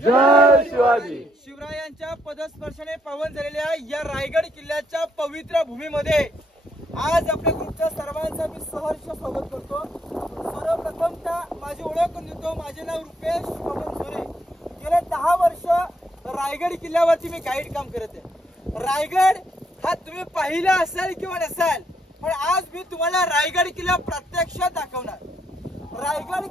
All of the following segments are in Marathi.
जय शिवाजी। शिवरायांच्या पदस्पर्शाने पावन झालेल्या या रायगड किल्ल्याच्या पवित्र भूमीमध्ये आज आपल्या ग्रुपच्या सर्वांचा मी सहर्ष स्वागत करतो। सर्वप्रथमतः माझी ओळख करून देतो। माझे नाव रुपेश पवन झोरे। गेले 10 वर्ष रायगड किल्ल्यावरती मी गाईड काम करत आहे। रायगड हा तुम्ही पाहिला असेल किंवा नसाल, पण आज मी तुम्हाला रायगड किल्ला प्रत्यक्षात दाखवणार। रायगड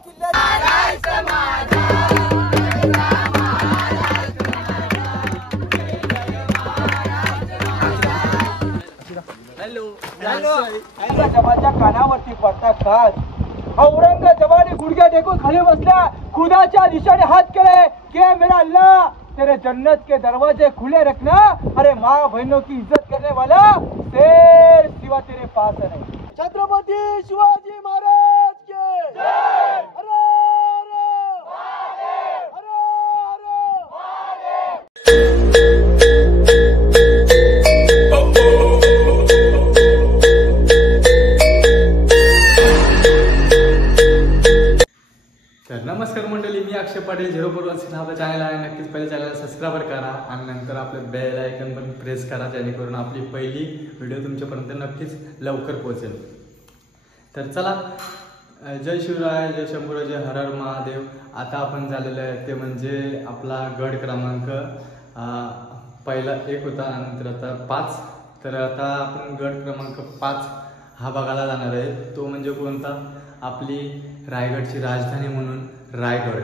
जबाच्या कानावरती पडता खास औरंगजेबाने गुडघ्या टेकून खाली बसल्या, खुदाच्या दिशेने हात केले कि मेरा अल्लाह तेरे जन्नत के दरवाजे खुले रखना। अरे माँ बहनों की इज्जत करने वाला शेर सिवा तेरे पास नहीं। छत्रपति शिवाजी महाराज के जय। तर नमस्कार मंडळी, मी अक्षय पाटील 0416 आपल्या चॅनल आहे। नक्कीच पहिले चॅनल सबस्क्राईब करा आणि नंतर आपलं बेल आयकन पण प्रेस करा, जेणेकरून आपली पहिली व्हिडिओ तुमच्यापर्यंत नक्कीच लवकर पोहोचेल। तर चला, जय शिवराय, जय शंभूराय, जय हर हर महादेव। आता आपण झालेलं आहे ते म्हणजे आपला गड क्रमांक पहिला 1 होता, नंतर आता 5। तर आता आपण गड क्रमांक 5 हा बघायला जाणार आहे। तो म्हणजे कोणता? आपली रायगडची राजधानी म्हणून रायगड।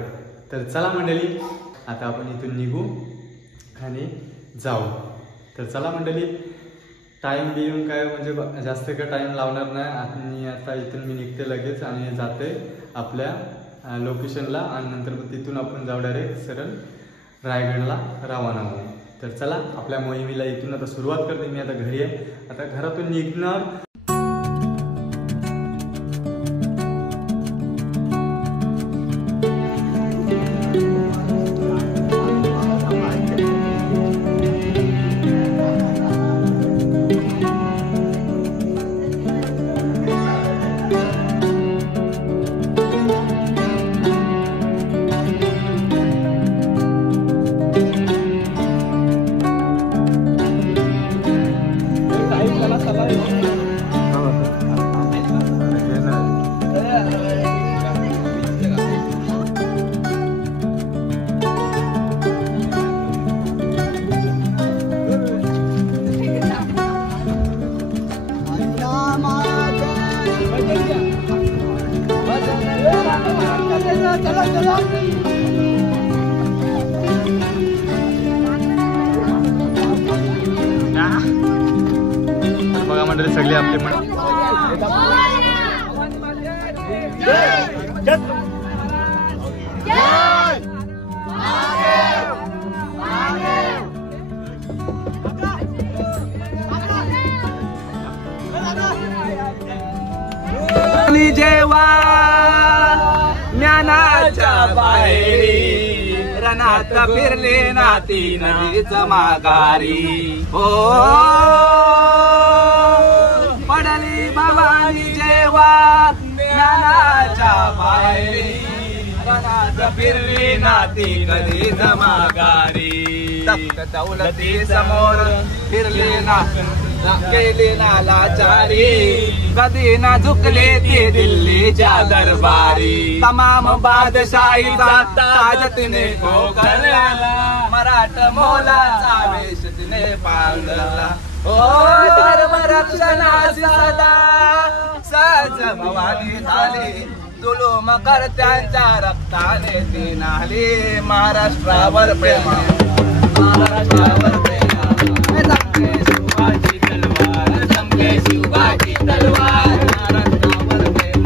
तर चला मंडळी, आता आपण इथून निघू आणि जाऊ। तर चला मंडळी, टाइम बिऊन काय म्हणजे जास्त काय टाइम लावणार नाही। आणि आता इथून मी निघते लगेच आणि जाते आपल्या लोकेशनला, आणि नंतर तिथून आपण जाऊ डायरेक्ट सरळ रायगडला रवाना होऊ। तर चला, आपल्या मोहिमेला इथून आता सुरुवात करते। मी आता घरी आहे, आता घरातून निघणार। बघा मंडळी, सगळे आपले जेव्हा ज्ञानाच्या बाहेरी रणात फिरले नाती नदीच माघारी। हो पडली भवानी जेव्हा ज्ञानाच्या बाहेरी रणात फिरली नाती कधीच माघारी। तख्त दौलती समोर फिरले ना गेले ना लाचारी, कधी ना झुकले ते दिल्लीच्या दरबारी। तमाम बादशाहीचा ताज तिने पोखरला, मराठ मोलाचा वेश तिने पांघरला। ओ धर्मरक्षणाची सदा सहज भवानी झाली, जुलूम करत्यांच्या रक्ताने ती नाहली। महाराष्ट्रावर प्रेम, महाराष्ट्रावर प्रेम, शिवाजी तलवार, चमके शिवाजी तलवार, महाराष्ट्रावर प्रेम,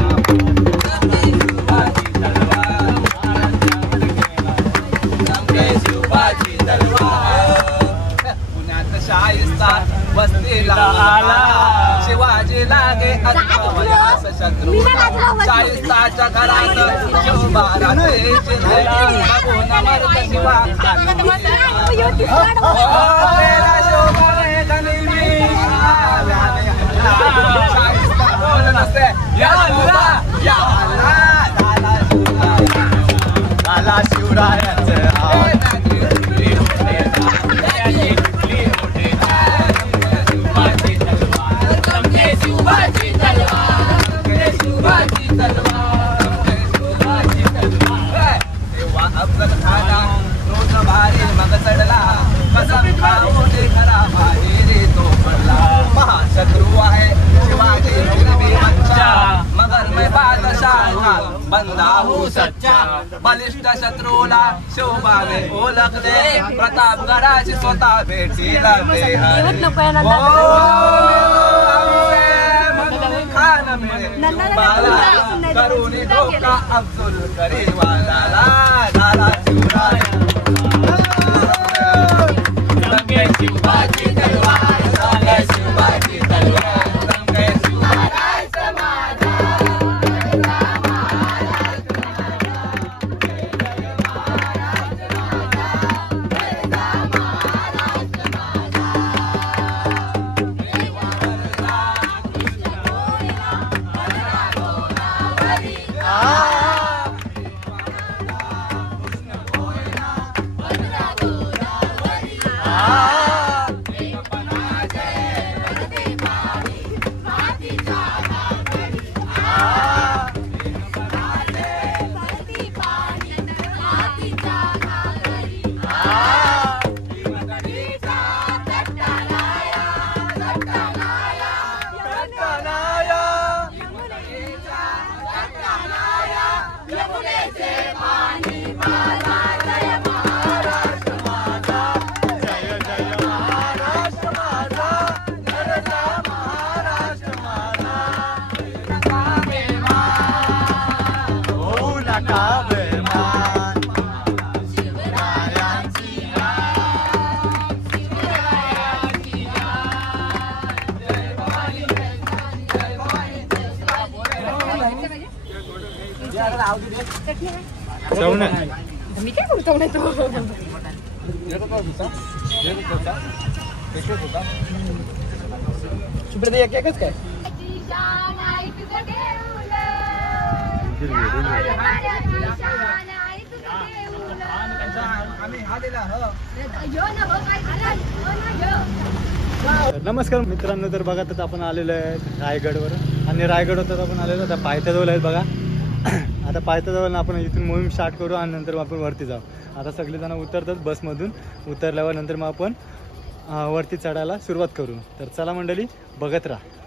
शिवाजी तलवार, महाराष्ट्रावर प्रेम, चमके शिवाजी तलवार। पुण्यात शाहिस्ता वस्तीला आला, शिवाजी लागे अज्ञात शत्रू, शाहिस्ताच्या घरात शोभा रात्रीची झाली, बघून मर्द शिवा शिवरायांचे बंदाहू सच्चा बलिष्ठ शत्रूला शोभावे ओळखले प्रतापगडाची स्वतः भेटी लागले खान मिळे बाला करुणी धोका अब्दुल करीम वाला झाला शिवराय रंगे शिवाजी तलवार झाले शिवाजी तलवार रंगे शिवराय समाज मी काय करतो ना तो सुप्रदा एक एकच काय नमस्कार मित्रांनो, तर बघा तर आपण आलेलो आहे रायगडवर आणि रायगडवर आपण आलेलो आता पायथ्याजवळ आहेत बघा. आता पायथ्याजवळ आपण इथून मोहीम स्टार्ट करू आणि नंतर मग आपण वरती जाऊ. आता सगळेजण उतरतात बसमधून. उतरल्यावर नंतर मग आपण वरती चढायला सुरुवात करू. तर चला मंडळी, बघत राहा.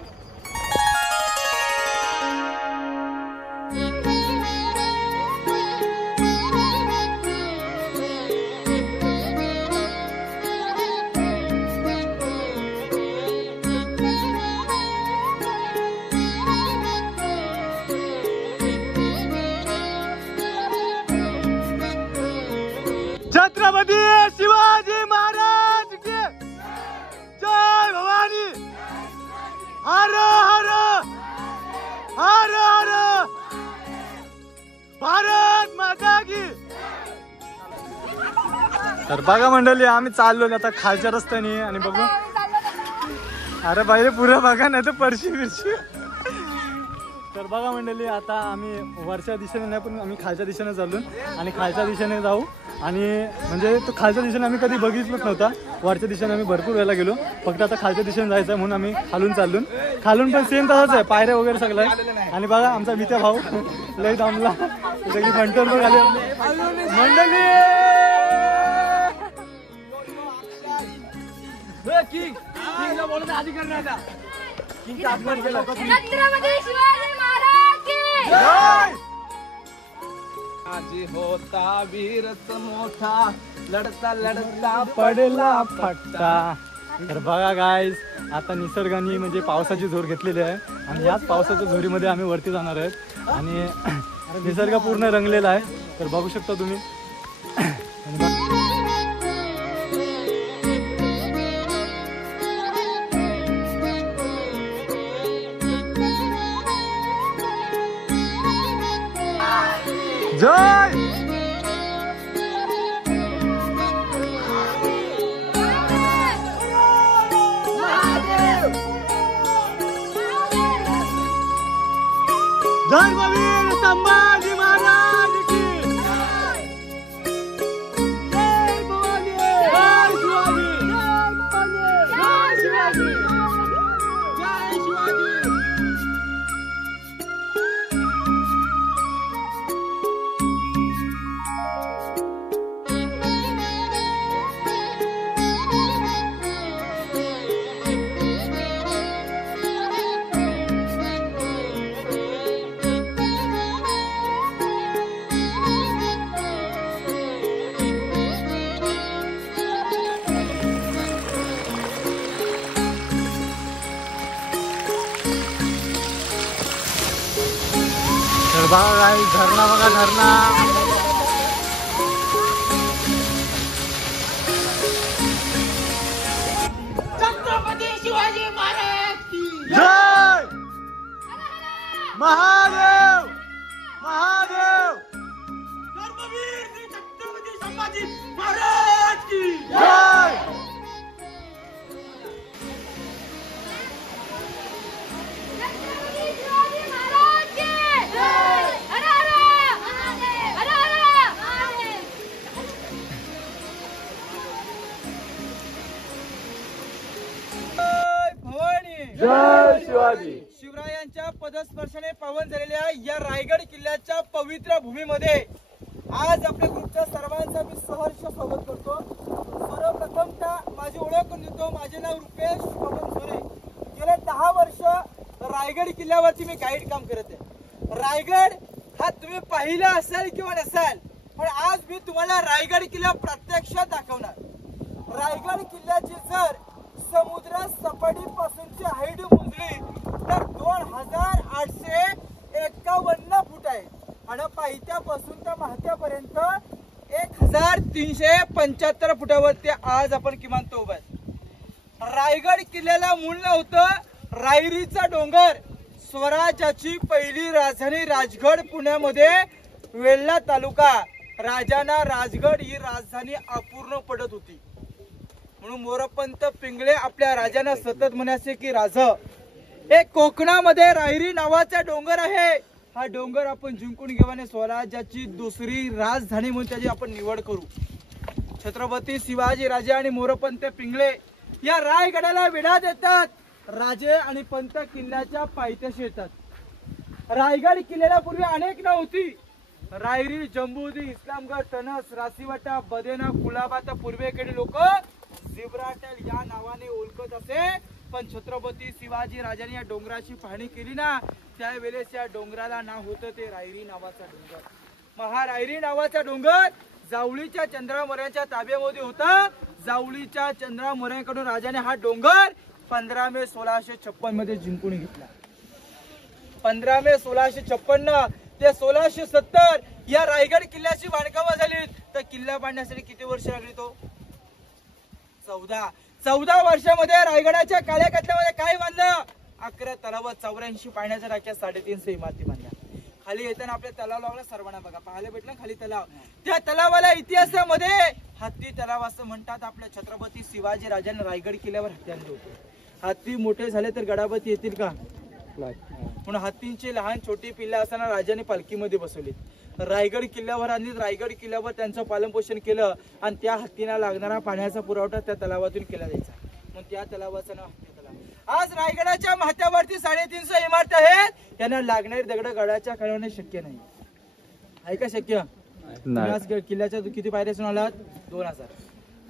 छत्रपती शिवाजी महाराज की जय भवानी. हर हर हर हर भारत माता की. तर बघा मंडळी, आम्ही चाललो आता खालच्या रस्त्याने आणि बघू. अरे बाई पुरं बघा नाही तर परशी बिरशी. तर बघा मंडळी, आता आम्ही वरच्या दिशेने नाही पण आम्ही खालच्या दिशेने चाललो आणि खालच्या दिशेने जाऊ. आणि म्हणजे तो खालच्या दिशेने आम्ही कधी बघितलंच नव्हता. वरच्या दिशेने आम्ही भरपूर वेळेला गेलो, फक्त आता खालच्या दिशेने जायचं आहे म्हणून आम्ही खालून चाललो. खालून पण सेम तसंच आहे, पायऱ्या वगैरे सगळं आहे. आणि बघा आमचा वित्या भाऊ लय थांबला, सगळी फंटर पण आली मंडळी. आजी होता वीरच मोठा लढता लढता पडला फट्टा. तर बघा गाईज, आता निसर्गाने म्हणजे पावसाची झोर घेतलेली आहे आणि याच पावसाच्या झोरीमध्ये आम्ही वरती जाणार आहेत. आणि निसर्ग पूर्ण रंगलेला आहे, तर बघू शकता तुम्ही. जय धर्मवीर संभाजी महाराज की जय भवानी. जय शिवाजी. जय शिवाजी. जय शिवाजी. बघा काही झरणा, बघा झरणा. छत्रपती शिवाजी महाराज की जय महादेव महादेव. धर्मवीर श्री छत्रपती संभाजी महाराज की जय. जय शिवाजी. शिवरायांच्या पदस्पर्शाने पावन झालेल्या या रायगड किल्ल्याच्या पवित्र भूमीमध्ये आज आपल्या ग्रुपच्या सर्वांचं मी सहर्ष स्वागत करतो. सर्वप्रथमतः माझी ओळख करून देतो. माझे नाव रुपेश पवन सोरे. गेले 10 वर्ष रायगड किल्ल्यावरती मी गाईड काम करत आहे. रायगड हा तुम्ही पाहिला असेल किंवा नसाल, पण आज मी तुम्हाला रायगड किल्ला प्रत्यक्षात दाखवणार. रायगड किल्ल्याची जर समुद्र सपाटीपासूनची हाईट मोजली तर 2851 फूट आहे आणि पायथ्यापासून त्या माथ्यापर्यंत 1375 फुटावरती आज आपण किमान तो उभा आहे. रायगड किल्ल्याला मूळ नाव होतं रायरीचा डोंगर. स्वराज्याची पहिली राजधानी राजगड पुण्यामध्ये वेल्हा तालुका. राजांना राजगड ही राजधानी अपूर्ण पडत होती म्हणून मोरपंत पिंगळे आपल्या राजांना सतत म्हणायचे की राजा, एक कोकणामध्ये रायरी नावाचा डोंगर आहे, हा डोंगर आपण जिंकून घेऊ आणि स्वराज्याची दुसरी राजधानी म्हणून त्याची आपण निवड करू. छत्रपती शिवाजी राजे आणि मोरपंत पिंगळे या रायगडाला वेढा देतात. राजे आणि पंत किल्ल्याच्या पायथ्याशी येतात. रायगड किल्ल्याला पूर्वी अनेक नाव होती. रायरी, जंबुदी, इस्लामगड, तनस, रासीवाटा, बदेना, कुलाबा. तर पूर्वेकडे लोक जिब्राल्टर या नावाने ओळखत असे. पण छत्रपती शिवाजी राजांनी या डोंगराची पाहणी केली ना, त्यावेळेस या डोंगराला नाव होतं ते रायरी नावाचा डोंगर. हा रायरी नावाचा डोंगर जावळीच्या चंद्रा मोऱ्यांच्या ताब्यामध्ये होता. जावळीच्या चंद्रा मोऱ्यांकडून राजाने हा डोंगर 15 मे 1656 मध्ये जिंकून घेतला. 15 मे 1656 ते 1670 या रायगड किल्ल्याची बांधकामं झाली. तर किल्ला बांधण्यासाठी किती वर्ष लागली? तो 14 वर्षामध्ये रायगडाच्या काळ्या कथल्यामध्ये काय बांधलं? 11 तलाव, 84 पाण्याच्या टाक्या, 350 इमारती बांधल्या. खाली येताना आपल्या तलाव लागला सर्वांना बघा पाहायला भेटलं खाली तलाव. त्या तलावाला इतिहासामध्ये हत्ती तलाव असं म्हणतात. आपल्या छत्रपती शिवाजी राजांनी रायगड किल्ल्यावर हत्ती आणले होते. हत्ती मोठे झाले तर गडावरती येतील का? म्हणून हत्तींची लहान छोटी पिल्ला असताना राजाने पालखीमध्ये बसवली. रायगड किल्ल्यावर आणि रायगड किल्ल्यावर त्यांचं पालनपोषण केलं आणि त्या हत्तीला लागणारा पाण्याचा पुरवठा त्या तलावातून केला जायचा. मग त्या तलावाचं नाव हत्ती तलाव. आज रायगडाच्या माथ्यावरती 350 इमारती आहेत. त्यांना लागणारी दगड गडाच्या खाली शक्य नाही. आहे का शक्य? आज किल्ल्याच्या किती पायऱ्या आलात? 2000.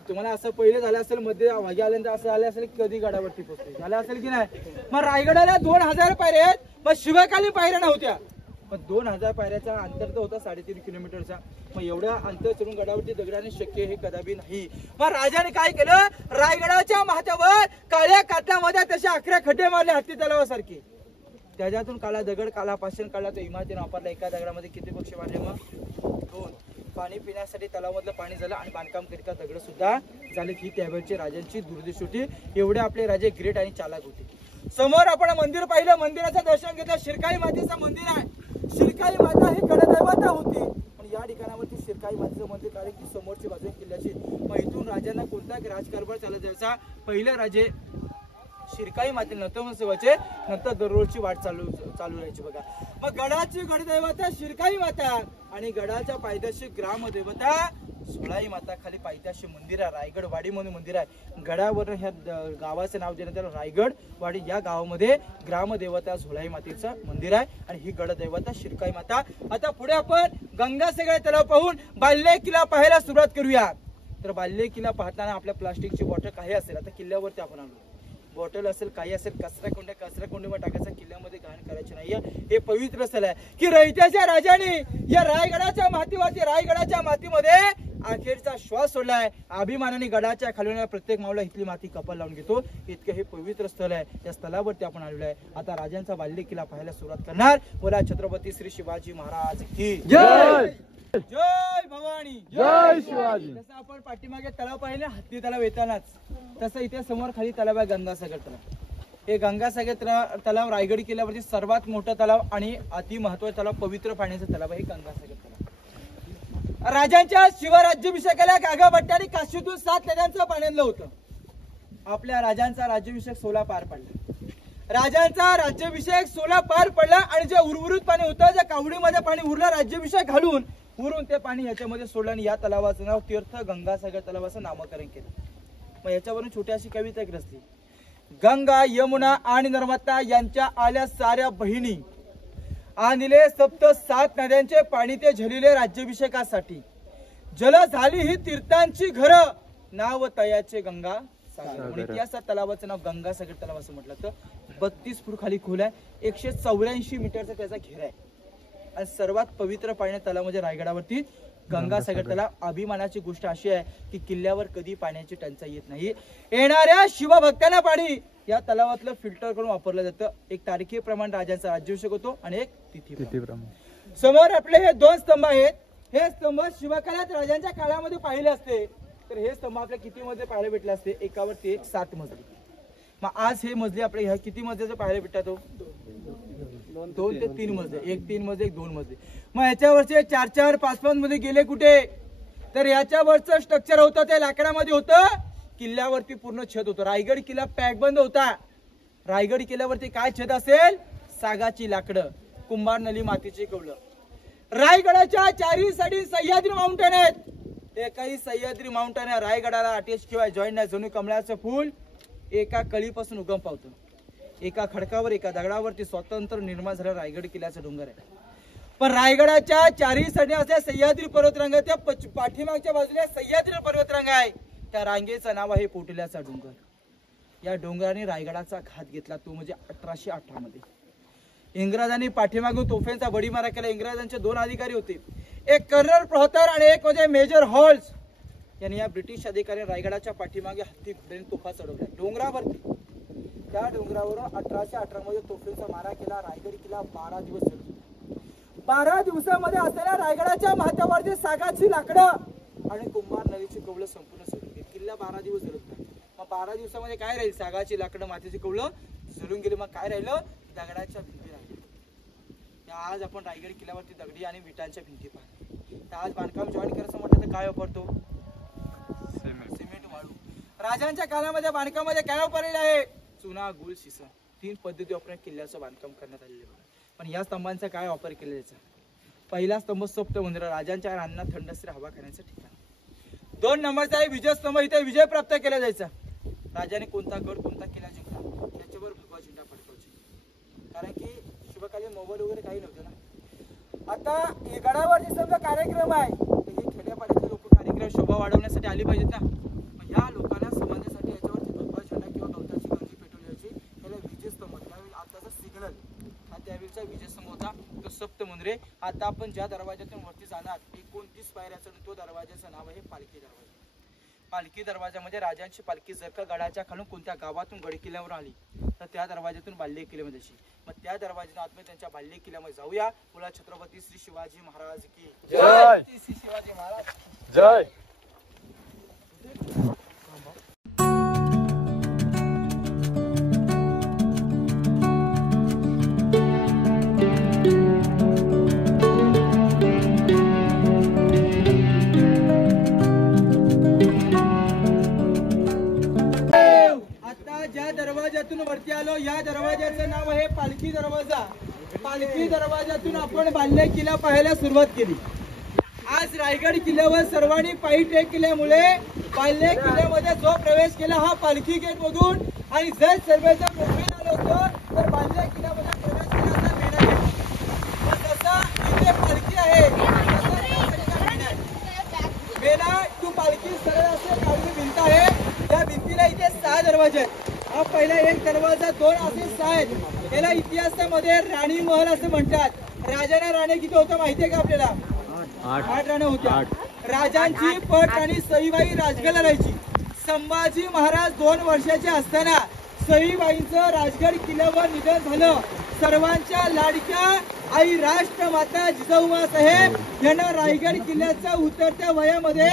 तुम्हाला असं पहिले झालं असेल, मध्ये वागे आल्यानंतर असं झालं असेल कधी गडावरती पोहोचले झालं असेल की नाही? मग रायगडाला 2000 पायऱ्या आहेत. मग शिवाखाली पायऱ्या नव्हत्या. पण 2000 पायऱ्याचा अंतर तर होता 3.5 किलोमीटरचा. मग एवढ्या अंतर चढून गडावरती दगडाने शक्य हे कदापि नाही. मग राजाने काय केलं? रायगडाच्या माथ्यावर काळ्या कातल्यामध्ये तसे 11 खड्डे मारले हत्ती तलावासारखे. त्याच्यातून काळा दगड, काळा पाषाण काढला. तो इमारतीने वापरला. एका दगडामध्ये किती पक्षी मारले? मग 2. पाणी पिण्यासाठी तलावामधलं पाणी झालं आणि बांधकाम करिता दगड सुद्धा झाले. ही त्यावेळची राजांची दूरदृष्टी होती. एवढे आपले राजे ग्रेट आणि चालाक होते. समोर आपण मंदिर पाहिलं. मंदिराचं दर्शन घेतलं. शिरकाई मातेचं मंदिर आहे. शिरकाई माता ही गणदैवता होती. पण या ठिकाणावरती शिरकाई मातेचं मंदिर कारण की समोरची बाजू किल्ल्याची. मग इथून राजांना कोणता राजकारभार चालत जायचा? पहिले राजे शिरकाई माते नंतर नंतर दररोजची वाट चालू राहायची बघा. मग गडाची गडदैवता शिरकाई माता आणि गडाच्या पायथ्याशी ग्रामदेवता झोळाई माता. खाली पायथ्याशी मंदिर आहे. रायगड वाडी म्हणून मंदिर आहे. गडावर ह्या गावाचं नाव देण्यात आलं रायगड वाडी. या गावामध्ये ग्रामदेवता झोळाई मातेचं मंदिर आहे आणि ही गडदैवता शिरकाई माता. आता पुढे आपण गंगासागर तलाव पाहून बाल्य किल्ला पाहायला सुरुवात करूया. तर बाल्य किल्ला पाहताना आपल्या प्लास्टिकची बॉटल काही असेल. आता किल्ल्यावरती आपण आलो. बॉटल असेल काही असेल कचरा कोंडीमध्ये टाकायचा. किल्ल्यामध्ये घाण करायची नाहीये. हे पवित्र स्थळ आहे की रयतेच्या राजाने या रायगडाच्या मातीवरती रायगडाच्या मातीमध्ये अखेरचा श्वास सोडलाय. अभिमानाने गडाच्या खालून प्रत्येक माऊला इथली माती कपाल लावून घेतो. इतकं हे पवित्र स्थळ आहे. त्या स्थळावरती आपण आलेलो आहे. आता राजांचा बाल्य किल्ला पाहायला सुरुवात करणार. बोला छत्रपती श्री शिवाजी महाराज की जय. जय भवानी जय शिवाजी. जसं आपण पाठीमागे तलाव पाहिले हत्ती तलाव येतानाच, तसं इथे समोर खाली तलाव आहे गंगासागर तलाव. हे गंगासागर तलाव रायगड किल्ल्यावरती सर्वात मोठा तलाव आणि अति महत्वाचा तलाव, पवित्र पाण्याचा तलाव आहे गंगासागर तलाव. राजांच्या शिवराज्याभिषेकाला गागाभट्टाने काशीतून 7 नद्यांचं पाणी आणलं होतं. आपल्या राजांचा राज्याभिषेक 16 पार पडला. राजांचा राज्याभिषेक 16 पार पडला आणि जे उर्वरित पाणी होतं, जे कावडीमध्ये पाणी उरलं राज्याभिषेक घालून, उरून ते पाणी याच्यामध्ये सोडलं आणि या तलावाचं नाव तीर्थ गंगासागर तलावाचं नामकरण केलं. मग याच्यावरून छोटी अशी कविता एक रचली. गंगा यमुना आणि नर्मदा यांच्या आल्या साऱ्या बहिणी, आणले सप्त 7 नद्यांचे पाणी ते झलिले राज्याभिषेकासाठी. जल झाली ही तीर्थांची घर, नाव तयाचे गंगा सागर. इतिहासात तलावाचं नाव गंगासागर तलाव असं म्हटलं तर 32 फूट खाली खोल आहे, 184 मीटरचा त्याचा घेरा आहे आणि सर्वात पवित्र पाणी तलाव म्हणजे रायगडावरती गंगासागर तलाव. अभिमानाची गोष्ट अशी आहे की किल्ल्यावर कधी पाण्याची टंचाई येत नाही. येणाऱ्या शिवभक्तांना पाणी या तलावातलं फिल्टर करून वापरलं जातं. एक तारखेप्रमाणे राजांचा राज्याभिषेक होतो आणि एक तिथीप्रमाणे. समोर आपले हे 2 स्तंभ आहेत. हे स्तंभ शिवकालात राजांच्या काळामध्ये पाहिले असते तर हे स्तंभ आपल्या किती मध्ये पाहायला भेटले असते? एकावरती एक 7 मजली. मग आज हे मजले आपल्या ह्या किती मजल्याचं पाहायला भेटतात? 2 ते 3 मजले. 1 3 मजले, 1 2 मजले. मग ह्याच्यावरचे 4 4 5 5 मध्ये गेले कुठे? तर याच्यावरचं स्ट्रक्चर होतं ते लाकडामध्ये होतं. किल्ल्यावरती पूर्ण छत होतं. रायगड किल्ला पॅकबंद होता. रायगड किल्ल्यावरती काय छत असेल? सागाची लाकडं, कुंभार नली मातीची कवलं. रायगडाच्या 4ही साइडी सह्याद्री माउंटेन आहेत. एकही सह्याद्री माउंटेन आहे रायगडाला अटॅच किंवा जॉईंट नाही. जणू कमळाचं फूल एका कळीपासून उगम पावतं. एका खडकावर, एका दगडावरती स्वतंत्र निर्माण झालेला रायगड किल्ल्याचा डोंगर आहे. पण रायगडाच्या 4ही साइडी असे सह्याद्री पर्वतरांग, त्या पाठीमागच्या बाजूला सह्याद्री पर्वतरांग आहे. त्या रांगेचं नाव आहे पोटल्याचा डोंगर. या डोंगराने रायगडाचा घात घेतला, तो म्हणजे 1818 मध्ये. इंग्रजांनी पाठीमागून तोफेंचा बडीमारा केला. इंग्रजांचे 2 अधिकारी होते, एक कर्नल प्रहतर आणि एक म्हणजे मेजर हॉल्स. यांनी या ब्रिटिश अधिकारी रायगडाच्या पाठीमागे हत्ती घोड्याने तोफा चढवल्या डोंगरावरती. त्या डोंगरावरून 1818 मध्ये तोफेचा मारा केला. रायगड किल्ला 12 दिवस जळला. 12 दिवसामध्ये असलेल्या रायगडाच्या माथ्यावरची सागाची लाकडं आणि कुंभार नदीची कवलं संपूर्ण जळून गेली. किल्ला 12 दिवस जळत नाही. मग 12 दिवसामध्ये काय राहील? सागाची लाकडं, मातीची कवलं जळून गेली. मग काय राहिलं? दगडाच्या भिंती राहिल्या. आज आपण रायगड किल्ल्यावरती दगडी आणि विटांच्या भिंती पाहतो. आज बांधकाम जॉईन करायचं म्हटलं तर काय वापरतो? सिमेंट, वाळू. राजांच्या काळामध्ये बांधकामामध्ये काय वापरलेलं आहे? चुना, गुळ, शिसा. 3 पद्धती वापरून किल्ल्याचं बांधकाम करण्यात आलेलं आहे. पण या स्तंभांचा काय वापर केला जायचा? पहिला स्तंभ सप्त मंदिर, राजांच्या रानांना थंडस्र हवा खाण्याचं ठिकाण. 2 नंबरचा आहे विजय स्तंभ. इथे विजय प्राप्त केला जायचा. राजाने कोणता गड, कोणता किल्ला जिंकला त्याच्यावर भगवा झेंडा फडकवायचा. कारण की शिवकालीन मोबाईल वगैरे काही नव्हतं ना. आता गडावरती समजा कार्यक्रम आहे तर हे खेड्यापाड्याचे लोक कार्यक्रम शोभा वाढवण्यासाठी आले पाहिजेत ना. ह्या लोकांना समजण्यासाठी याच्यावरती भगवा झेंडा किंवा गवताची गंजी पेटवली जायची. त्याला विजयस्तंभ, त्यावेळी आताचा सिग्नल हा त्यावेळीचा विजयस्तंभ होता, तो सप्त मंदिरे. आता आपण ज्या दरवाज्यातून वरती जाणार 29 पायऱ्या चढून, तो दरवाजाचं नाव आहे पालखी दरवाजा. पालखी दरवाजामध्ये राजांची पालखी जर का गडाच्या खालून कोणत्या गावातून गड किल्ल्यावर आली तर त्या दरवाज्यातून बाल्य किल्ल्यामध्ये जायची. मग त्या दरवाज्यातून आतमध्ये त्यांच्या बाल्य किल्ल्यामध्ये जाऊया. बोला छत्रपती श्री शिवाजी महाराज की जय. श्री शिवाजी महाराज जय. दरवाजातून वरती आलो. या दरवाजाचं नाव आहे पालखी दरवाजा. पालखी दरवाजातून आपण बाल्य किल्ला पाहायला सुरुवात केली. आज रायगड किल्ल्यावर सर्वांनी पायी ट्रेक केल्यामुळे बाल्य किल्ल्यामध्ये जो प्रवेश केला हा पालखी गेट मधून, आणि जर सर्वेचं प्रोफेल आलं होतं तर बाल्य किल्ल्यामध्ये प्रवेश केल्याचा मेणा गेट. तसा इथे पालखी आहे, मेणा तू पालखी सरळ असे काढून भिंत आहे. या भिंतीला इथे 6 दरवाजे आहेत. हा पहिला एक दरवाजा, 2 असे 6 आहेत. याला इतिहासामध्ये राणी महल असं म्हणतात. राजाला राणे किती होतं माहितीये का आपल्याला? 8 राण्या होत्या. राजांची पट आणि सईबाई राजगडला राहायची. संभाजी महाराज 2 वर्षाचे असताना सईबाईंचं राजगड किल्ल्यावर निधन झालं. सर्वांच्या लाडक्या आई राष्ट्रमाता जिजाऊबा साहेब यांना रायगड किल्ल्याच्या उतरत्या वयामध्ये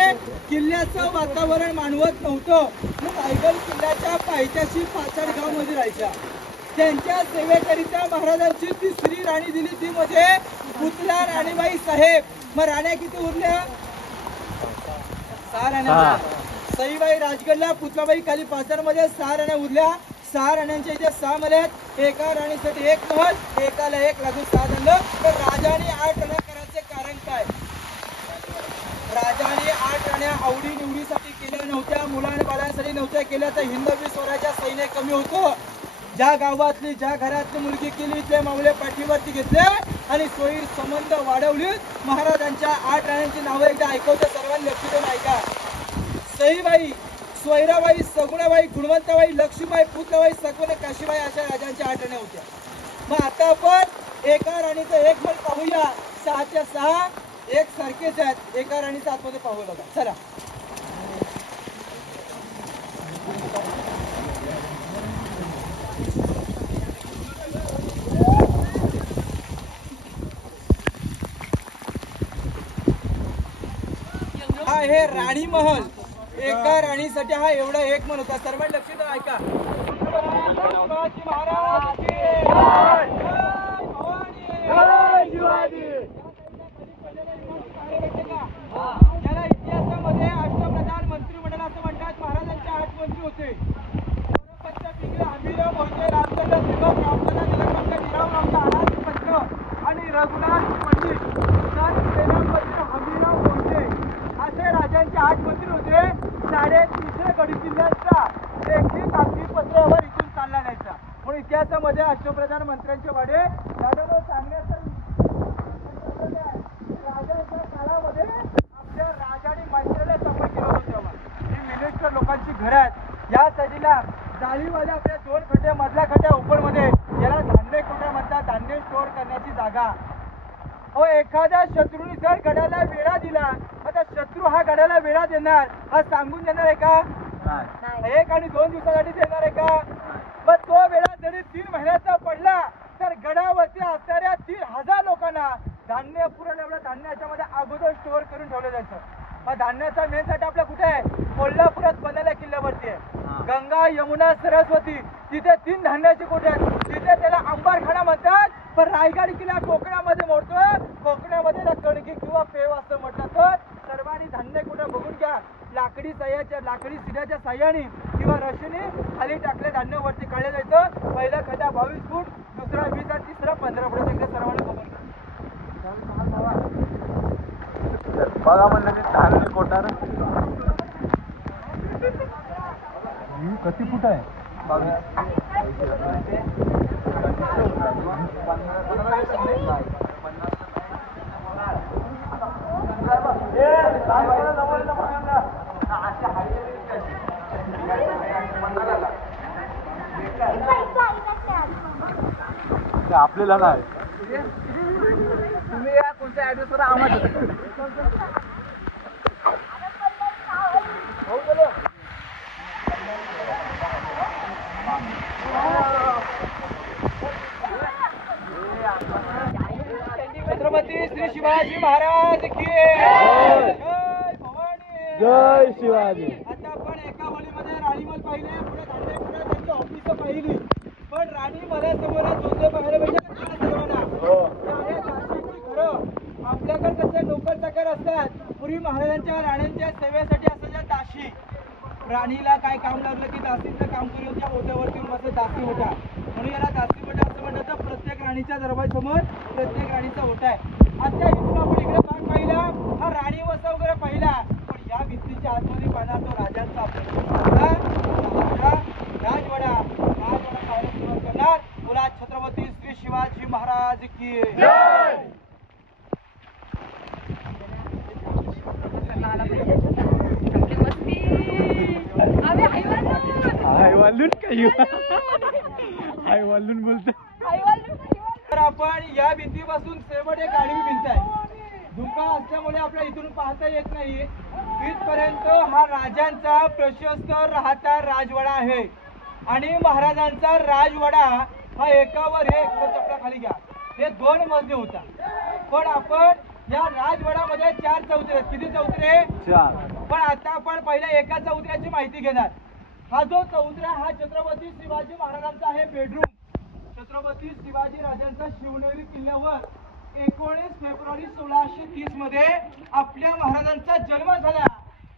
किल्ल्याचं वातावरण मानवत नव्हतं. रायगड किल्ल्याच्या पायथ्याशी पाचडगाव मध्ये राहायच्या. त्यांच्या सेवेकरिता महाराजांची 3री राणी दिली, ती म्हणजे पुतला राणीबाई साहेब. मग राण्या किती उरल्या? 6 राण्या. सईबाई राजगडला, पुतलाबाई खाली पाचडमध्ये 6 राण्या उरल्या. 6 राण्यांच्या इथे 6 महल आहेत. एका राणीसाठी 1 महल, एकाला 1 लागून 6 झालं. तर राजाने 8 राण्या करायचे कारण काय? राजाने 8 राण्या आवडी निवडीसाठी केल्या नव्हत्या, मुलां बाळांसाठी नव्हत्या केल्या. तर हिंदवी स्वराज्यात सैन्य कमी होतं. ज्या गावातली ज्या घरातली मुलगी केली ते मावळे पाठीवरती घेतले आणि सोयीर संबंध वाढवली. महाराजांच्या 8 राण्यांची नावं एकदा ऐकवते, सर्वांनी लक्ष देऊन ऐका. सईबाई, सोयराबाई, सगुणाबाई, गुणवंताबाई, लक्ष्मीबाई, पुतलाबाई, सगुण, काशीबाई अशा राजांच्या 8 राण्या होत्या. मग आता आपण एका राणीचं 1 महल पाहूया. 6च्या 6 एक सारखेच आहेत. एका राणीचं आतमध्ये पाहू बघा, चला. हा हे राणी महल. एका राणीसाठी हा एवढा 1 महल होता. सर्वांनी लक्ष देऊन ऐका. शिवाजी महाराज की जय. जय शिवाजी. याला इतिहासामध्ये अष्टप्रधान मंत्रिमंडळ असं म्हणतात. महाराजांचे 8 मंत्री होते. हमीराव मोहिते, रामचंद्र श्रीमंत, रामचंद्र निलकंठ, जिराव रामचा आनंद पंच आणि रघुनाथ पंडित. सेनापती हमीराव मोहिते असे राजांचे 8 मंत्री होते. 350 गडी किल्ल्यांचा लेखी कागदपत्रावर इथून चालला जायचा. म्हणून इतिहासामध्ये अष्टप्रधान मंत्र्यांचे वाडे सांगण्याचा राजांच्या काळामध्ये आपल्या राजाने मंत्र्याला स्थापन केलं होतं. तेव्हा ही मिनिस्टर लोकांची घरं आहेत. या साईडला जाळीमध्ये आपल्या 2 खड्डे, मधल्या खड्ड्या ओपनमध्ये याला धान्य कोठा म्हणतात. धान्य स्टोअर करण्याची जागा. हो, एखाद्या शत्रूने जर गडाला वेढा दिला, आता शत्रू हा गडाला वेढा देणार हा सांगून देणार आहे का? 1 आणि 2 दिवसासाठी देणार आहे का? मग तो वेढा जरी 3 महिन्याचा पडला तर गडावरती असणाऱ्या 3000 लोकांना धान्य पुरवठा, एवढं धान्य याच्यामध्ये अगोदर स्टोअर करून ठेवलं जायचं. मग धान्याचा मेन साठा आपला कुठे आहे? कोल्हापुरात बनलेल्या किल्ल्यावरती आहे. गंगा, यमुना, सरस्वती तिथे 3 धान्याचे कोठे आहेत. तिथे त्याला अंबारखाना म्हणतात. पण रायगड किल्ला कोकणामध्ये मोडतो. कोकणामध्ये कणकी किंवा पेव असं म्हटलं. तर सर्वांनी धान्य कुठं बघून घ्या. लाकडी सिड्याच्या साह्याने किंवा रशीने खाली टाकले धान्य वरती काढलं जायचं. पहिला खड्डा 22 फूट, दुसरा 20 आणि तिसरा 15 फुटाचा. एकदा सर्वांनी बघून घ्या. बघा म्हणलं की धान्य कोठार किती फूट आहे? 22. आपल्याला नाही. तुम्ही या कोणत्या ऍड्रेसवर आम्हाला छत्रपती श्री शिवाजी महाराज की जय. भवानी जय शिवाजी. आता आपण एका वलीमध्ये राणीमल पाहिले, पुढे धान्य पुढे त्यांची ऑफिस पाहिली. पण राणी मला समोर दोन पाहायला पाहिजे सर्वांना. घरं आपल्याकडे कसे नोकर चाकर असतात. पूर्वी महाराजांच्या राण्यांच्या सेवेसाठी असायच्या दाशी. राणीला काय काम लागलं की दासीचं काम करून त्या ओट्यावरती मस्त दासी ओटा, म्हणून याला दासी ओटा असं म्हणतात. तर प्रत्येक राणीच्या दरबारासमोर प्रत्येक राणीचा ओटा आहे. आता इथून आपण इकडे भाग पाहिला, हा राणी वसा वगैरे पाहिला. पण या भिंतीच्या आतमध्ये पाहणार तो राजांचा राजवाडा पाहायला सुरुवात करणार. बोला छत्रपती श्री शिवाजी महाराज की जय. तर आपण या भिंतीपासून शेवट एक आडवी भिंत आहे. धुका असल्यामुळे आपल्याला इथून पाहता येत नाही. इथपर्यंत हा राजांचा प्रशस्त राहता राजवाडा आहे आणि महाराजांचा राजवाडा हा एकावर एक चपला खाली घ्या हे 2 मजले होता. पण आपण या राजवाड्यामध्ये 4 चौथरे आहेत. किती चौथरे? 4. पण आता आपण पहिल्या एका चौथऱ्याची माहिती घेणार. हा जो चौथरा हा छत्रपती शिवाजी महाराजांचा आहे बेडरूम. छत्रपती शिवाजी राजांचा शिवनेरी किल्ल्यावर 19 फेब्रुवारी 1630 मध्ये आपल्या महाराजांचा जन्म झाला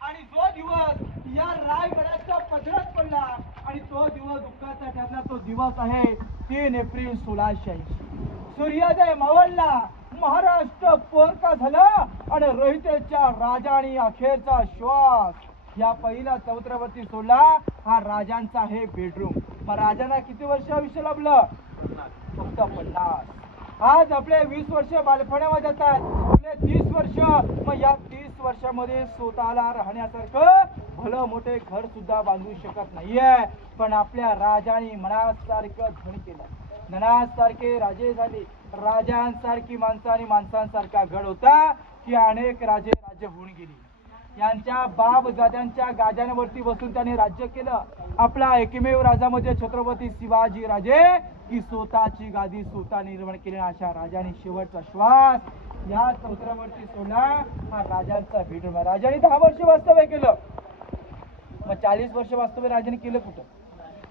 आणि जो दिवस या रायगडाच्या पदरात पडला आणि तो दिवस दुःखाचा ठरला तो दिवस आहे 3 एप्रिल 1680. सूर्योदय मावळला, महाराष्ट्र पोरका झाला आणि रोहितेच्या राजाने अखेरचा श्वास या पहिल्या चौथऱ्यावरती सोडला. हा राजांचा आहे बेडरूम. मग राजांना किती वर्ष आयुष्य लाभलं? फक्त 50. आज आपले 20 वर्ष बालपणामध्ये जातात, आपले 30 वर्ष. मग या 30 वर्षामध्ये स्वतःला राहण्यासारखं भलं मोठे घर सुद्धा बांधू शकत नाहीये. पण आपल्या राजाने मनासारखं धन केलं, धनासारखे राजे झाले. राजांसारखी माणसं आणि माणसांसारखा गड होता की अनेक राजे राज्य होऊन गेली. यांच्या बापजाद्यांच्या गाद्यांवरती बसून त्याने राज्य केलं. आपला एकमेव राजा म्हणजे छत्रपती शिवाजी राजे की स्वतःची गादी स्वतः निर्माण केली. अशा राजाने शेवटचा श्वास या चौथऱ्यावरती सोडला. हा राजांचा बेडरूम. राजाने 10 वर्ष वास्तव्य केलं. मग 40 वर्ष वास्तव्य राजाने केलं कुठं?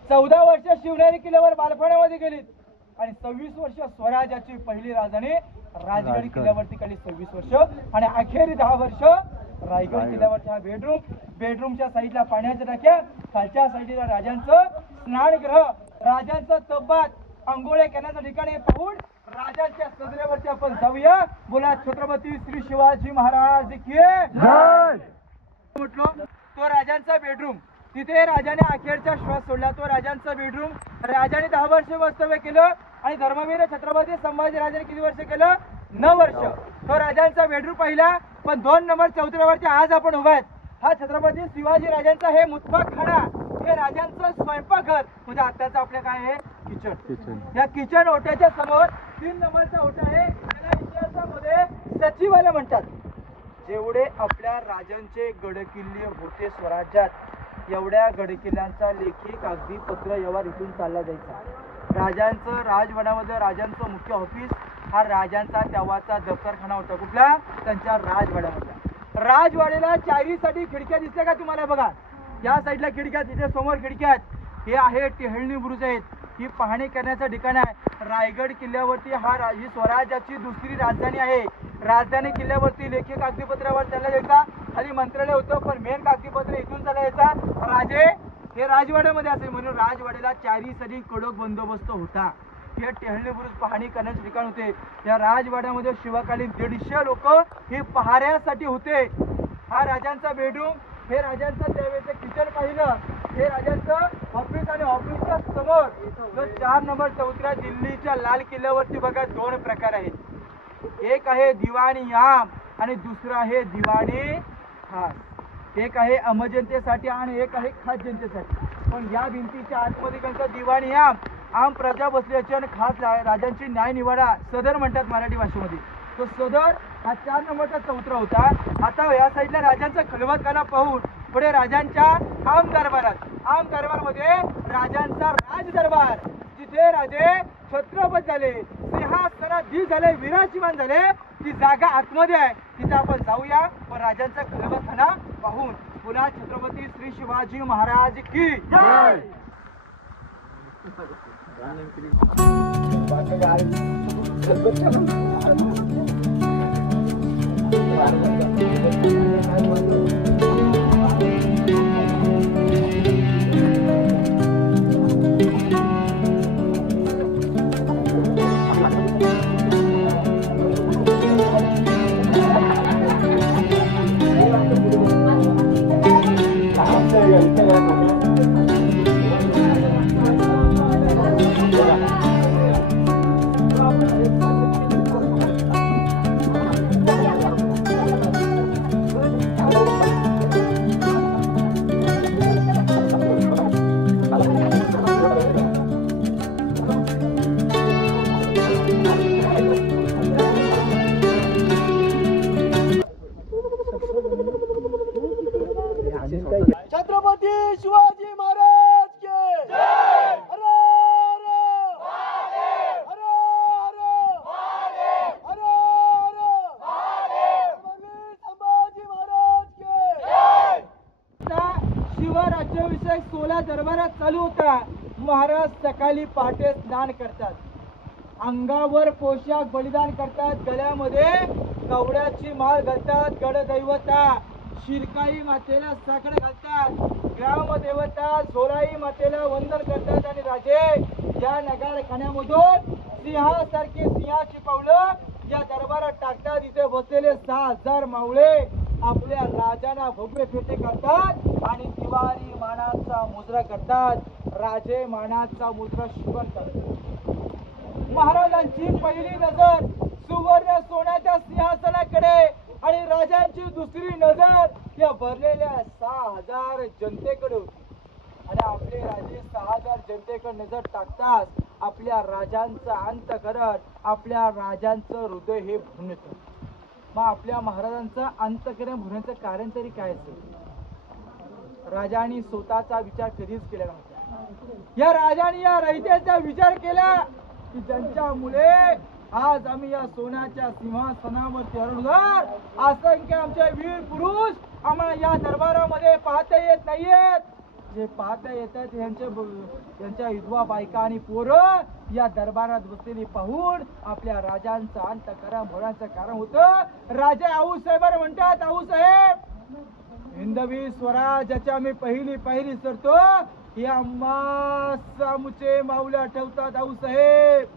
14 वर्ष शिवनेरी किल्ल्यावर बालपणामध्ये गेलीत आणि 26 वर्ष स्वराज्याची पहिली राजधानी राजगड किल्ल्यावरती केली. 26 वर्ष आणि अखेरी 10 वर्ष रायगड किल्ल्यावरच्या बेडरूमच्या साईडला पाण्याच्या टाक्या, खालच्या साईडला राजांचं स्नानगृह, राजांचं तब्बात, अंघोळे करण्याचं ठिकाणी पाहून राजांच्या सदऱ्यावरती आपण जाऊया. बोला छत्रपती श्री शिवाजी महाराज की जय. म्हटलं तो राजांचा बेडरूम, तिथे राजाने अखेरचा श्वास सोडला. तो राजांचा बेडरूम राजाने 10 वर्ष वास्तव्य केलं आणि धर्मवीर छत्रपती संभाजी राजाने किती वर्ष केलं? 9 वर्ष. तो राजांचा बेडरूम पहिला. पण 2 नंबर चौथऱ्यावरती आज आपण उभा आहेत. हा छत्रपती शिवाजी राजांचा हे मुतपाकखाना, हे राजांचं स्वयंपाकघर. म्हणजे आताचं आपल्या काय आहे? किचन. या किचन ओट्याच्या समोर 3 नंबरचा ओटा आहे. त्याला इतिहासामध्ये सचिवालय म्हणतात. जेवढे आपल्या राजांचे गडकिल्ले होते स्वराज्यात एवढ्या गडकिल्ल्यांचा लेखी कागदी पत्र व्यवहार इथून चालला जायचा. राजांचं राजवाड्यामध्ये राजांचं मुख्य ऑफिस हा राजांचा तेव्हाचा दफ्तरखाना होता. कुठला? त्यांच्या राजवाड्यामध्ये. राजवाड्याला चारीसाठी खिडक्या दिसल्या का तुम्हाला? बघा या साईडला खिडक्या, तिथे समोर खिडक्या आहेत. हे आहे टेहळणी बुरुज आहेत. ही पाहणी करण्याचं ठिकाण आहे. रायगड किल्ल्यावरती ही स्वराज्याची दुसरी राजधानी आहे. राजधानी किल्ल्यावरती लेखी कागदीपत्रावर चालला जायचा. खाली मंत्रालय होतं पण मेन कागदीपत्र इथून चालला जायचा. राजे हे राजवाड्यामध्ये असे म्हणून राजवाड्याला चारीसाठी कडक बंदोबस्त होता. हे टेहळणी बुरुज पाहणी करण्याचे ठिकाण होते. या राजवाड्यामध्ये शिवकालीन 150 लोक हे पहाऱ्यासाठी होते. हा राजांचा बेडरूम, हे राजांचं त्यावेळेचं किचन पाहिलं, हे राजांचं ऑफिस आणि ऑफिसच्या समोर जो 4 नंबर चौथरा दिल्लीच्या लाल किल्ल्यावरती बघा 2 प्रकार आहेत. एक आहे दिवाणी आम आणि दुसरं आहे दिवाणी खास. एक आहे अमजनतेसाठी आणि एक आहे खास जनतेसाठी. पण या भिंतीच्या आतमध्ये त्यांचं दिवाणी आम प्रजा बसल्याची आणि खास राजांची न्याय निवाडा सदर म्हणतात मराठी भाषेमध्ये. तो सदर हा 4 नंबरचा चौथरा होता. आता या साईडला राजांचा खलबतखाना पाहून पुढे राजांच्या आम दरबारामध्ये राजांचा राज दरबार, जिथे राजे छत्रपती झाले, सिंहासनाधीश झाले, विराजमान झाले. ती जागा आतमध्ये आहे, तिथे आपण जाऊया व राजांचा खलबतखाना पाहून. पुन्हा छत्रपती श्री शिवाजी महाराज की जय. छत्रपती शिवाजी महाराज के जय! हर हर महादेव! हर हर महादेव! हर हर महादेव! छत्रपती संभाजी महाराज के जय! शिवराज्याभिषेक 16 दरबारात चालू होता. महाराज सकाळी पहाटे स्नान करतात, अंगावर पोशाख बलिदान करतात, गळ्यामध्ये कवड्याची माळ घालतात, गडदैवता शिरकाई मातेला साकडं घालतात, ग्रामदेवता झोलाई मातेला वंदन करतात आणि राजे या नगारखान्यामधून सिंहासारखी सिंहाची पावलं या दरबारात टाकतात. इथे बसलेले 6000 मावळे आपल्या राजाला भव्य फेटे करतात आणि तिवारी मानाचा मुजरा करतात. राजे मानाचा मुजरा शिवण करतात. महाराजांची पहिली नजर सुवर्ण सोन्याच्या सिंहासनाकडे आणि राजांची दुसरी नजर या भरलेल्या 6000 जनतेकडे होती. आणि आपले राजे 6000 जनतेकडे नजर टाकतात. आपल्या राजांचं अंतःकरण, आपल्या राजांचं हृदय हे भुनतं. मग आपल्या महाराजांचं अंतःकरण भुण्याचं कारण तरी काय असेल? राजांनी स्वतःचा विचार कधीच केला नव्हता. या राजाने या रयतेचा विचार केला की ज्यांच्यामुळे आज आम्ही या सोन्याच्या सिंहासनावरती अरुणगार असंख्य आमचे वीर पुरुष आम्हाला या दरबारामध्ये पाहता येत नाहीयेत. जे पाहता येतात त्यांच्या विधवा बायका आणि पोरं या दरबारात बसलेली पाहून आपल्या राजांचं अंतःकरण भरण्याचं कारण होतं. राजे आऊसाहेबांना म्हणतात, आऊसाहेब हिंदवी स्वराज्याच्या आम्ही पहिली सरतो ही आम्हा आमचे माऊले आठवतात. आऊसाहेब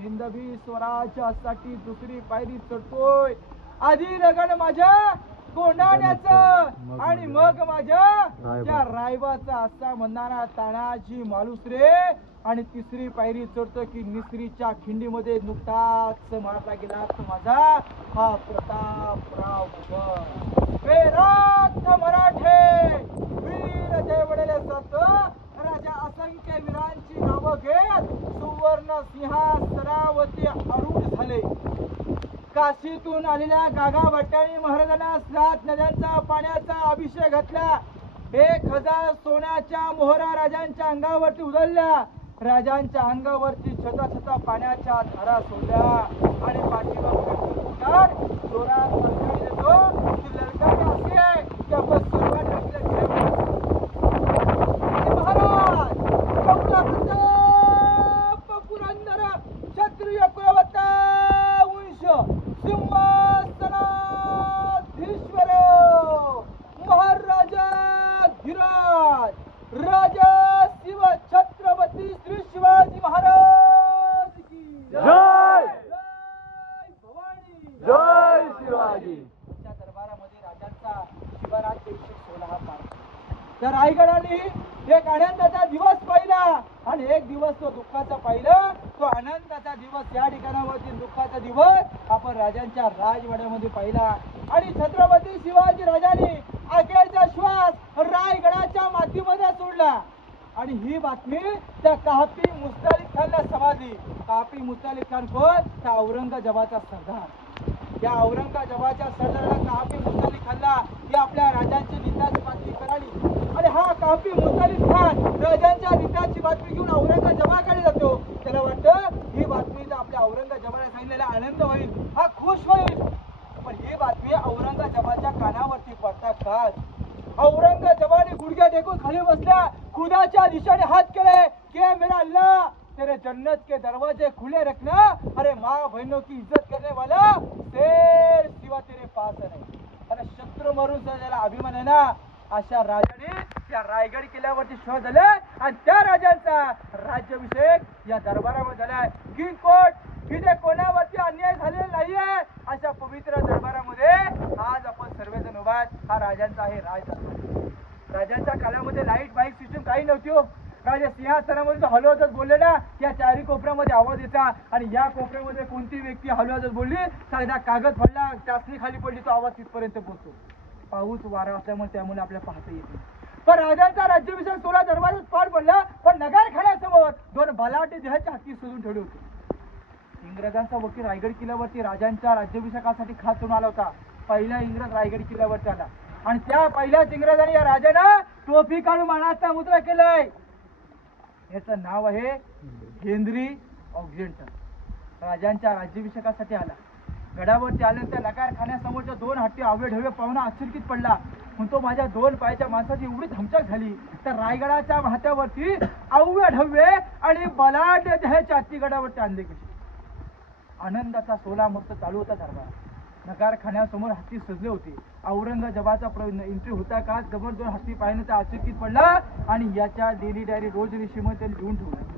हिंदवी स्वराज्यासाठी दुसरी पायरी चढतोय. आधी लगन माझ्या कोंडाण्याचं आणि मग माझ्या त्या रायबाचा असा म्हणणारा तानाजी मालुसरे आणि तिसरी पायरी चढतो की निसरीच्या खिंडीमध्ये नुकताच मारला गेला तो माझा हा प्रतापराव मराठे वीर देवडेले संत राजा असंख्य वीरांची नावं घेत सुवर्ण सिंहासनावरती आरूढ झाले. काशीतून आलेल्या गागा भट्टांनी महाराजांना 7 नद्यांचा पाण्याचा अभिषेक घातला. 1000 सोन्याच्या मोहरा राजांच्या अंगावरती उधळल्या. राजांच्या अंगावरती छटा पाण्याच्या धारा सोडल्या आणि पाठीवर जोरात ललकारी देतो की ललकार अशी आहे की आपण सर्वांनी आपल्या महाराज पुरंदर क्षत्रिय कुलवता वंश सिंहासनाधीश्वर महाराजा धीराज राजा शिव छत्रपती श्री शिवाजी महाराज की जय! भवानी जय शिवाजी! त्या दरबारामध्ये राजांचा शिवराज्याभिषेक सोहळा पार. त्या रायगडाने एक आनंदाचा दिवस पाहिला आणि एक दिवस तो दुःखाचा पाहिला. तो आनंदाचा दिवस या ठिकाणावरती, दुःखाचा दिवस आपण राजांच्या राजवाड्यामध्ये पाहिला. आणि छत्रपती शिवाजी राजांनी अखेरचा श्वास रायगडाच्या मातीमध्ये सोडला. आणि ही बातमी त्या कापी मुस्तालिक खानला समजली. कापी मुस्तालिक खान कोण? त्या औरंगजेबाचा सरदार. या औरंगजेबाच्या सरदाराला कापी मुस्तालिक खानला या आपल्या राजांची निंदाची बातमी कळाली. आणि हा कापी मुस्तालिक खान राजांच्या निंदाची बातमी घेऊन औरंगजेबाकडे जातो. त्याला वाटतं ही बातमी जर आपल्या औरंगजेबाला सांगितलेला आनंद होईल, हा खुश होईल. पण ही बातमी औरंगजेबाच्या कानावरती पडता काच औरंगजेबाने गुडघ्या टेकून खाली बसल्या, खुदाच्या दिशेने हात केले की मेरा अल्लाह तेरे जन्नत के दरवाजे खुले रखना. अरे माँ बहनों की इज्जत करने वाला शेर सिवा तेरे पास नाही. अरे शत्रू मारून ज्याला अभिमान आहे ना, अशा राजाने त्या रायगड किल्ल्यावरती शोध झाले आणि त्या राजांचा राज्याभिषेक या दरबारामध्ये झालाय. किंग कोर्ट इथे कोणावरती अन्याय झालेला नाहीये. अशा पवित्र दरबारामध्ये आज आपण सर्वजण उभा आहात. हा राजांचा आहे राज दरबार. राजांच्या काळामध्ये लाईट बाईक सिस्टम काही नव्हती हो. राजा सिंहासनामध्ये हलवतच बोलले ना, या चारी कोपऱ्यामध्ये आवाज येता आणि या कोपऱ्यामध्ये कोणती व्यक्ती हलवतच बोलली साधा कागद पडला, टाचणी खाली पडली, तो आवाज तिथपर्यंत पोहोचतो. पाऊस वारा असल्यामुळे त्यामुळे आपल्याला पाहता येत नाही. पण राजांचा राज्याभिषेक 16 दरबारात पार पडला. पण नगारखान्यासमोर 2 बलाढ्य देहाच्या हत्ती शोधून ठेवले होते. इंग्रजांचा वकील रायगड किल्ल्यावरती राजांच्या राज्याभिषेकासाठी खास करून आला होता. पहिला इंग्रज रायगड किल्ल्यावरती आला आणि त्या पहिल्याच इंग्रजांनी या राजाला टोपी काढून मानाचा मुद्रा केलंय. याचं नाव आहे हेनरी ऑक्झेंटन. राजांच्या राज्याभिषेकासाठी आला. गडावरती आल्यानंतर नगारखान्यासमोरच्या 2 हत्ती आवे ढवे पाहुणा आश्चर्यचकित पडला. म्हणतो माझ्या 2 पायाच्या माणसाची एवढी धमचक झाली तर रायगडाच्या माथ्यावरती आव्य ढव्ये आणि बलाढ्य ह्याच्या हत्ती गडावरती आणले कसे. आनंदाचा सोला मस्त चालू होता दरबार. नगारखान्यासमोर हत्ती सजले होते. औरंगजेबाचा एंट्री होता का जवळ 2 हत्ती पाहिलं तर आश्चर्यचकित पडला आणि याच्या डेली डायरी रोज रेशीमध्ये त्यांनी लिहून ठेवला.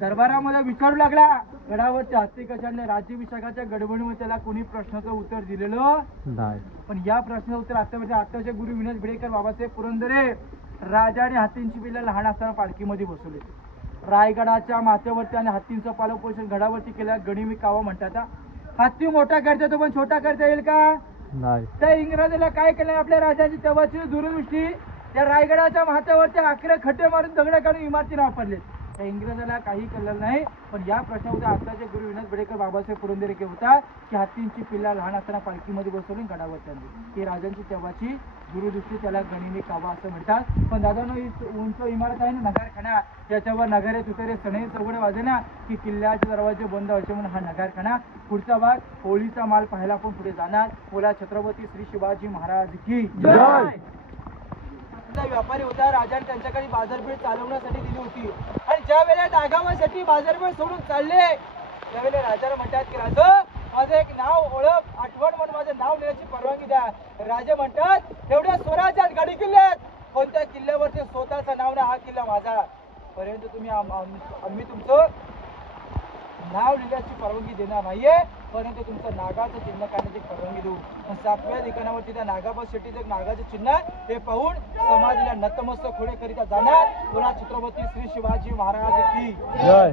दरबारामध्ये विचारू लागला गडावरचे हत्ती कशाने. राज्याभिषेकाच्या गडबडीमध्ये त्याला कोणी प्रश्नाचं उत्तर दिलेलं नाही. पण या प्रश्नाचं उत्तर आत्ताचे गुरु विनोद भिडेकर बाबासाहेब पुरंदरे राजाने हत्तींची पिल्ला लहान असताना पालखीमध्ये बसवले. रायगडाच्या माथ्यावरती आणि हत्तींचं पालनपोषण गडावरती केल्या गणिमी कावा म्हणतात. हत्ती मोठा करता येतो पण छोटा करता येईल का नाही. त्या इंग्रजाला काय केलं आपल्या राजाची तेव्हाची दूरदृष्टी. त्या रायगडाच्या माथ्यावरती 11 खड्डे मारून दगड काढून इमारतीने वापरले. त्या इंग्रजाला काही कळलं नाही. पण या प्रश्नामध्ये आताचे गुरु विनोद भिडेकर बाबासाहेब पुरंदरे के होता की हत्तींची पिल्ला लहान असताना पालखीमध्ये बसवून गडावरती आणली. ही राजांची तेव्हाची दूरदृष्टी, त्याला गणिमी कावा असं म्हणतात. पण दादानो उंच इमारत आहे ना नगारखाना, त्याच्यावर नगारे तुतारे सनई चौघडे वाजे ना की किल्ल्याचे दरवाजे बंद व्हायचे म्हणून हा नगारखाना. पुढचा भाग होळीचा माल पाहायला आपण पुढे जाणार. बोला छत्रपती श्री शिवाजी महाराज की जय. व्यापारी होता. राजाने त्यांच्याकडे बाजारपेठ चालवण्यासाठी दिली होती आणि ज्या वेळेला नागावासाठी बाजारपेठ सोडून चालले त्यावेळेला राजाला म्हणतात की राजा माझं एक नाव ओळख आठवण म्हणून माझं नाव लिहायची परवानगी द्या. राजा म्हणतात एवढ्या स्वराज्यात गडी किल्ल्यात कोणत्या किल्ल्यावरती स्वतःचं नाव ना, हा किल्ला माझा. परंतु तुम्ही आम्ही तुमचं नाव लिहिण्याची परवानगी देणार नाहीये, परंतु तुमचं नागाचं चिन्ह काढण्याची परवानगी देऊ. 7व्या ठिकाणावरती त्या नागाबाशेट्टीचं नागाचं चिन्ह हे पाहून समाधीला नतमस्तक होण्याकरिता जाणार. बोला छत्रपती श्री शिवाजी महाराज की जय.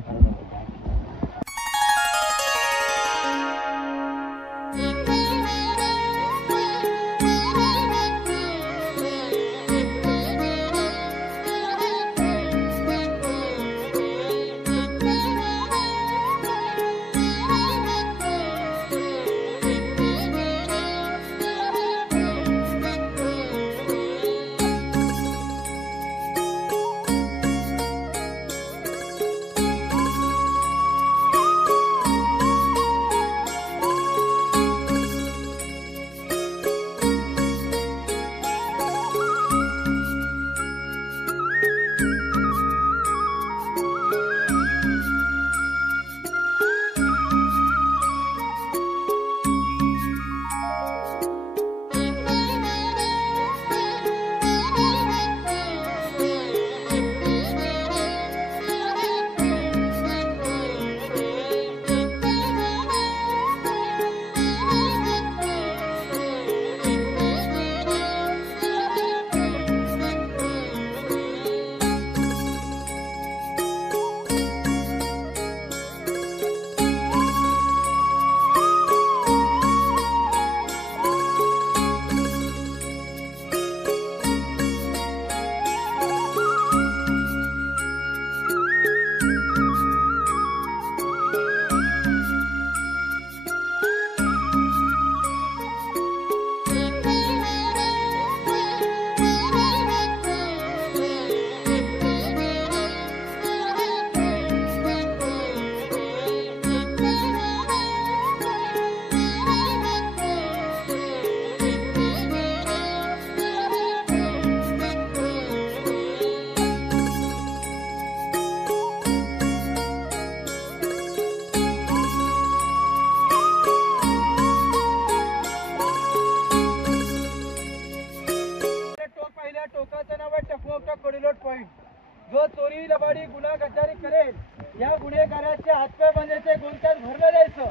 जो चोरी लबाडी गुन्हा गद्दारी करेल या गुन्हेगाराचे हातपाय बांधायचे, गोंत्यात भरलं जायचं.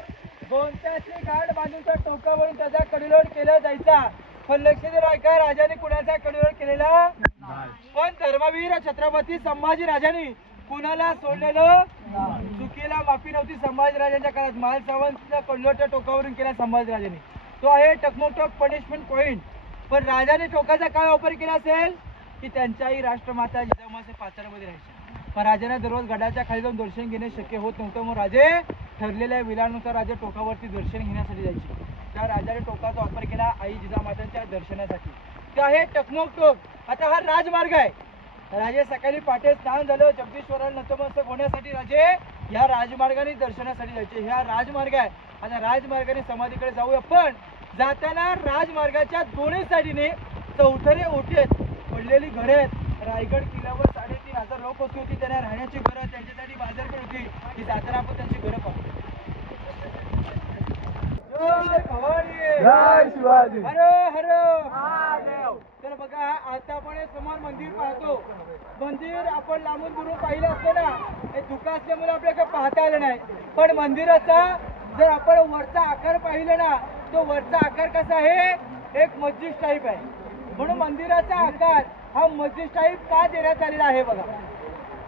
गोंत्याची गाठ बांधून त्या टोकावरून त्याचा कडीलोट केला जायचा. पण लक्ष द्या का राजाने कुणाचा कडीलोट केलेला पण धर्मवीर छत्रपती संभाजी राजांनी कुणाला सोडलेलं चुकीला माफी नव्हती. संभाजी राजांच्या काळात माल सावंतचा कडीलोट त्या टोकावरून केला संभाजी राजांनी. तो आहे टकमोटक पनिशमेंट पॉइंट. पण राजाने टोकाचा काय वापर केला असेल की त्यांच्याही राष्ट्रमाता जिजाऊमाच्या पाचारामध्ये राहायच्या. पण राजाने दररोज गडाच्या खाली जाऊन दर्शन घेणे शक्य होत नव्हतं. मग राजे ठरलेल्या विलानुसार राजा टोकावरती दर्शन घेण्यासाठी जायचे. त्या राजाने टोकाचा वापर केला आई जिजामातांच्या दर्शनासाठी. ते आहे टकमक टोक. आता हा राजमार्ग आहे. राजे सकाळी पहाटे स्नान झालं, जगदीश्वराला नतमस्तक होण्यासाठी राजे ह्या राजमार्गाने दर्शनासाठी जायचे. ह्या राजमार्ग आहे. आता राजमार्गाने समाधीकडे जाऊया. पण जाताना राजमार्गाच्या दोन्ही साईडीने चौथरे ओटे आहेत, पडलेली घरे आहेत. रायगड किल्ल्यावर 3,500 लोक होती. त्यांना राहण्याची घरं, त्यांच्यासाठी बाजारपेठ होती. ही जाताना आपण त्यांची घरं पाहू. जय भवानी, जय शिवाजी. हर हर महादेव. तर बघा, आता आपण हे समोर मंदिर पाहतो. मंदिर आपण लांबून दुरून पाहिलं असतं ना, हे धुकं असल्यामुळे आपल्याला पाहता आलं नाही. पण मंदिराचा जर आपण वरचा आकार पाहिलं ना, तो वरचा आकार कसा आहे, एक मस्जिद टाईप आहे. म्हणून मंदिराचा आकार हा मस्जिद टाईप का देण्यात आलेला आहे बघा.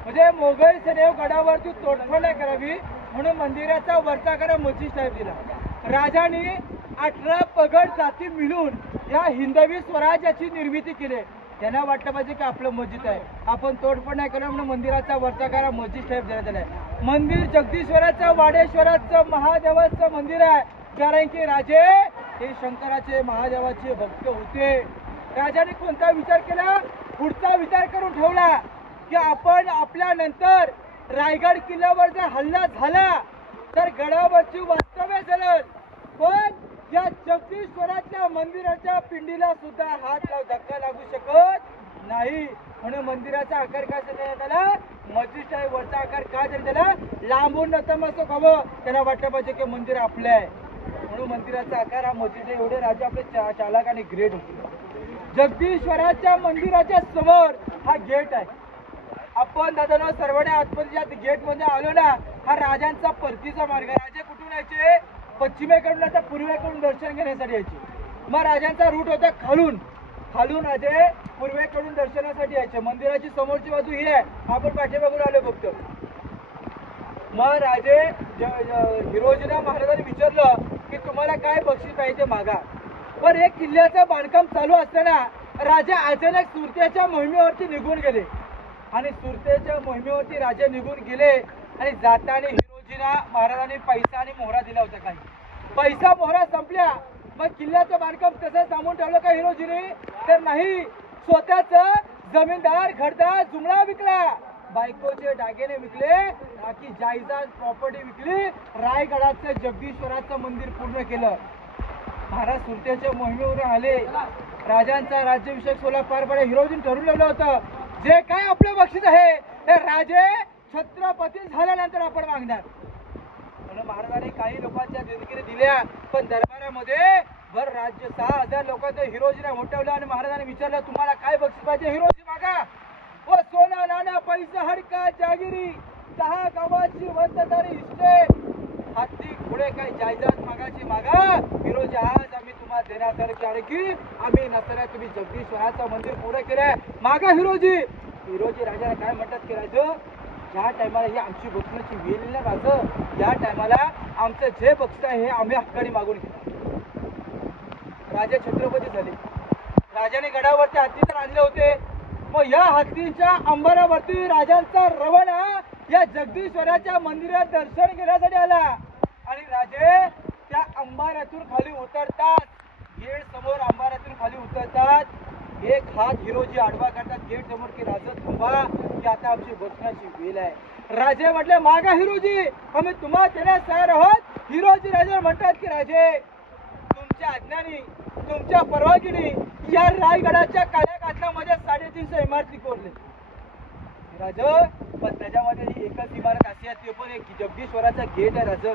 म्हणजे मोगल सदैव गडावरती तोडफोड नाही करावी म्हणून मंदिराचा वरचा आकार मस्जिद टाईप दिला. राजाने 18 पगड जाती मिळून या हिंदवी स्वराज्याची निर्मिती केली. त्यांना वाटलं पाहिजे की आपलं मस्जिद आहे, आपण तोडफोड नाही केलं म्हणून मंदिराचा वरचा आकार मस्जिद टाईप देण्यात आलाय. मंदिर जगदीश्वराचं, वाडेश्वराचं, महादेवाचं मंदिर आहे. कारण की राजे हे शंकराचे, महादेवाचे भक्त होते. राजाने कोणता विचार केला, पुढचा विचार करून ठेवला की आपण आपल्या नंतर रायगड किल्ल्यावर जर हल्ला झाला तर गडावरची वास्तव्य झालं, पण या जगदीश्वराच्या मंदिराच्या पिंडीला सुद्धा धक्का लागू शकत नाही. म्हणून मंदिराचा आकार काय देण्यात आला, मस्जिद टाईप वरचा आकार काय देण्यात आला, लांबून नतमस्तक व्हावं, त्यांना वाटलं पाहिजे की मंदिर आपलं आहे. म्हणून मंदिराचा आकार हा मस्जिद. एवढे राजे आपले चालाक आणि ग्रेट होते. जगदीश्वराच्या मंदिराच्या समोर हा गेट आहे. आपण दादा सर्वांनी आतमध्ये गेट मध्ये आलो ना, हा राजांचा परतीचा मार्ग आहे. राजे कुठून यायचे, पश्चिमेकडून आता पूर्वेकडून दर्शन घेण्यासाठी यायचे. मग राजांचा रूट होता खालून. खालून राजे पूर्वेकडून दर्शनासाठी यायचे. मंदिराची समोरची बाजू ही आहे, आपण पाठीमागून आलो फक्त. मग राजे हिरोजीराव महाराजांनी विचारलं की तुम्हाला काय बक्षीस पाहिजे मागा. पण एक किल्ल्याचं बांधकाम चालू असताना राजे अचानक सुरतेच्या मोहिमेवरती निघून गेले. आणि सुरतेच्या मोहिमेवरती राजे निघून गेले आणि जाताना हिरोजीराव महाराजांनी पैसा आणि मोहरा दिला होता. काही पैसा मोहरा संपल्या. मग किल्ल्याचं बांधकाम तसंच थांबून ठेवलं का हिरोजीने, तर नाही, स्वतःच जमीनदार घरदार जुमला विकला, बायकोचे दागिने विकले, बाकी जायदाद प्रॉपर्टी विकली, रायगडाचं जगदीश्वराचं मंदिर पूर्ण केलं. महाराज सुरतेच्या मोहिमेवर आले. राजांचा राज्याभिषेक सोहळा पार पडला. हिरोजीने ठरवलेलं होतं जे काय आपलं बक्षीस आहे हे राजे छत्रपती झाल्यानंतर आपण मागणार. म्हणून महाराजांनी काही लोकांच्या देणगिरी दिल्या, पण दरबारामध्ये भर राज्य 6,000 लोकांचं हिरोजीने मोठवलं. आणि महाराजांनी विचारलं तुम्हाला काय बक्षीस पाहिजे, हिरोजी मागा. व सोना नाना पैसा हडका जागिरी 6 गावाची वतदारी इष्टे, हाती पुढे काय जायदाद मागाची मागा. हिरोजी आज आम्ही तुम्हाला देण्यासारखे, कारण की आम्ही नसताना तुम्ही जगदीश्वराचं मंदिर पुढे केलंय, मागा हिरोजी. हिरोजी राजाला काय म्हणतात की राजं, ज्या टायमाला ही आमची बक्षिसाची वेळ ना राजं, या टायमाला आमचं जे बक्षीस आहे हे आम्ही हक्काने मागून घेतो. राजे छत्रपती झाले. राजाने गडावरती हत्ती तर आणले होते. मग या हत्तीच्या अंबारावरती राजांचा रवाना या जगदीश्वराच्या मंदिरात दर्शन घेण्यासाठी आला. आणि राजे त्या अंबाऱ्यातून खाली उतरतात. गेट समोर अंबाऱ्यातून खाली उतरतात. एक हात हिरोजी आडवा करतात गेट समोर की राजा थांबा, की आता आमची बसण्याची वेळ आहे. राजे म्हटले मागा हिरोजी, आम्ही तुम्हाला देण्यास तयार आहोत. हिरोजी राजे म्हणतात की राजे तुमच्या आज्ञानी, तुमच्या परवानगीने या रायगडाच्या काल्याकाठामध्ये 350 इमारती कोरले. राज, पण त्याच्यामध्ये ही एकच इमारत अशी आहे, ते पण एक जगदीश्वराचा गेट आहे. राज,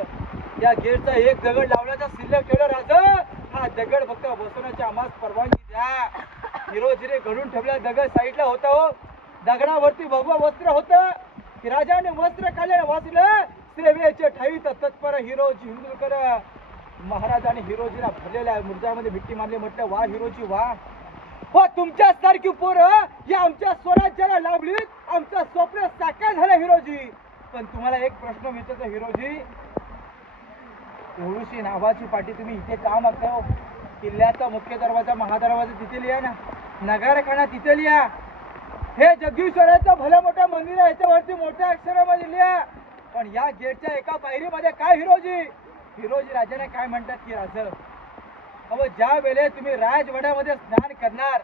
या गेटचा एक दगड लावण्याचा शिल्लक ठेवला. राज, हा दगड फक्त बसवण्याची आम्हाला परवानगी द्या. हिरोजीने घडून ठेवला दगड साईडला होता. हो, दगडावरती भगवा वस्त्र होतं. राजाने वस्त्र काढले, वाचलं सेवेचे ठाई तत्पर हिरोजी हिंदुलकर. महाराजांनी हिरोजीला भरलेल्या मुर्जामध्ये मिट्टी मारली. म्हटलं वा हिरोजी वा, हो तुमच्यासारखी पोरं या आमच्या स्वराज्याला लाभली, आमचं स्वप्न साकार झालं हिरोजी. पण तुम्हाला एक प्रश्न विचारतो हिरोजी, एवढीशी नावाची पाठी तुम्ही इथे का मागता? हो, किल्ल्याचा मुख्य दरवाजा महादरवाजा तिथे लिहा ना, नगारखाना तिथे लिहा. हे जगदीश्वराचं भलं मोठं मंदिर आहे, याच्यावरती मोठ्या अक्षरामध्ये लिहा पण या गेटच्या एका पायरीमध्ये काय हिरोजी राजाने काय म्हणतात की राजा, अहो ज्या वेळे तुम्ही राजवाड्यामध्ये स्नान करणार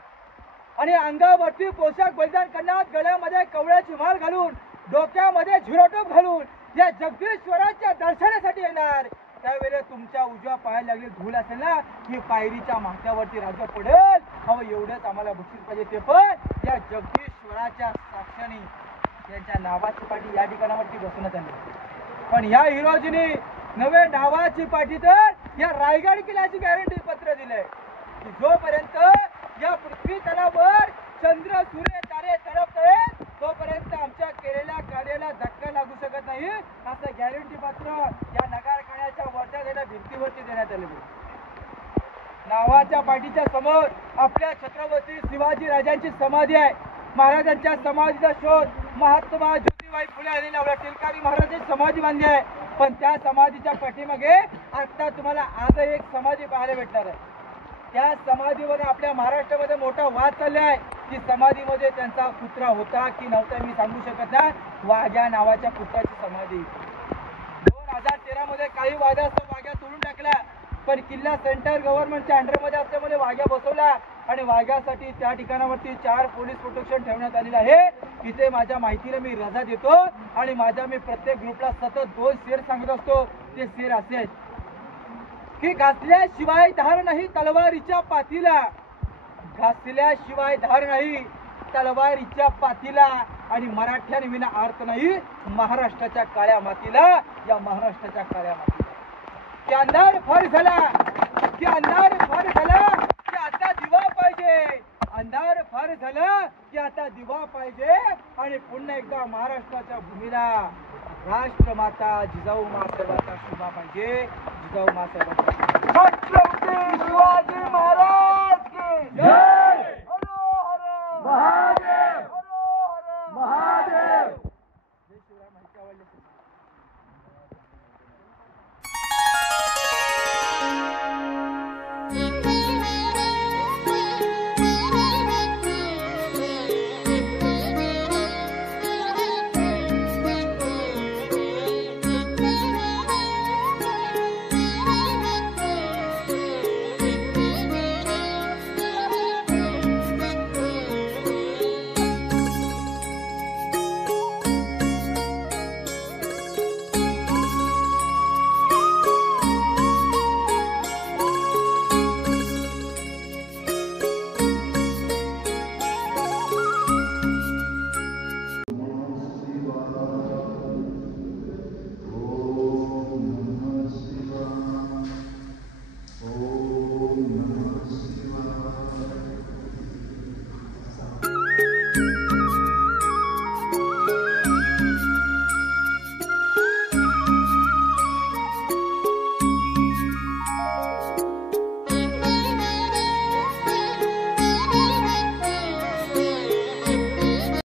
आणि अंगावरती पोशाख परिधान करणार, गळ्यामध्ये कवळ्याची माळ घालून, डोक्यामध्ये झिरोटोप घालून या जगदीश्वराच्या दर्शनासाठी येणार, त्यावेळेला तुमच्या उजव्या पायाला लागली धूल असेल ना, ही पायरीच्या माथ्यावरती राजा पडेल. अहो एवढंच आम्हाला बक्षीस पाहिजे, ते पण या जगदीश्वराच्या साक्षाने यांच्या नावाची पाठी या ठिकाणावरती बसवण्यात आली. पण या हिरोजीने नवे नावाची पाठी तर या रायगड किल्ल्याची गॅरंटी पत्र दिलंय की जोपर्यंत या पृथ्वी तलावर चंद्र सूर्य तारे तडपत आहेत तोपर्यंत आमच्या केलेल्या कार्याला धक्का लागू शकत नाही, असं गॅरंटी पत्र या नगरखान्याच्या वरच्या देण्या भिंतीवरती देण्यात आलेले. नावाच्या पाठीच्या समोर आपल्या छत्रपती शिवाजी राजांची समाधी आहे. महाराजांच्या समाधीचा शोध महात्मा ज्योतिबाई फुले यांनी लावला. टिळकांनी महाराजांची समाधी बांधली आहे, पण त्या समाधीच्या पाठीमागे आता तुम्हाला आज एक समाधी पाहायला भेटणार आहे. त्या समाधीवर आपल्या महाराष्ट्रामध्ये मोठा वाद चालला आहे की समाधीमध्ये त्यांचा पुत्र होता की नव्हता मी सांगू शकत नाही. वाघ्या नावाच्या पुत्राची समाधी 2013 मध्ये काही वादास्तव वाघ्या तोडून टाकला, पण किल्ला सेंटर गव्हर्नमेंटच्या अंडरमध्ये असल्यामुळे वाघ्या बसवला आणि वाघ्यासाठी त्या ठिकाणावरती 4 पोलीस प्रोटेक्शन ठेवण्यात आलेलं आहे. इथे माझ्या माहितीने मी रजा देतो आणि मी प्रत्येक ग्रुपला सतत 2 शेर सांगत असतो. ते शेर असे की घासल्याशिवाय धार नाही तलवारीच्या पातीला, घासल्याशिवाय धार नाही तलवारीच्या पातीला, आणि मराठ्यांविना अर्थ नाही महाराष्ट्राच्या काळ्या मातीला, या महाराष्ट्राच्या काळ्या मातीला. की अंधार फार झाला, की अंधार फार झाला, की आता दिवा पाहिजे, अंधार फार झाला की आता दिवा पाहिजे, आणि पुन्हा एकदा महाराष्ट्राच्या भूमीला राष्ट्रमाता जिजाऊ मासाहेबांचा शोभा पाहिजे. जिजाऊ मासाहेबांचा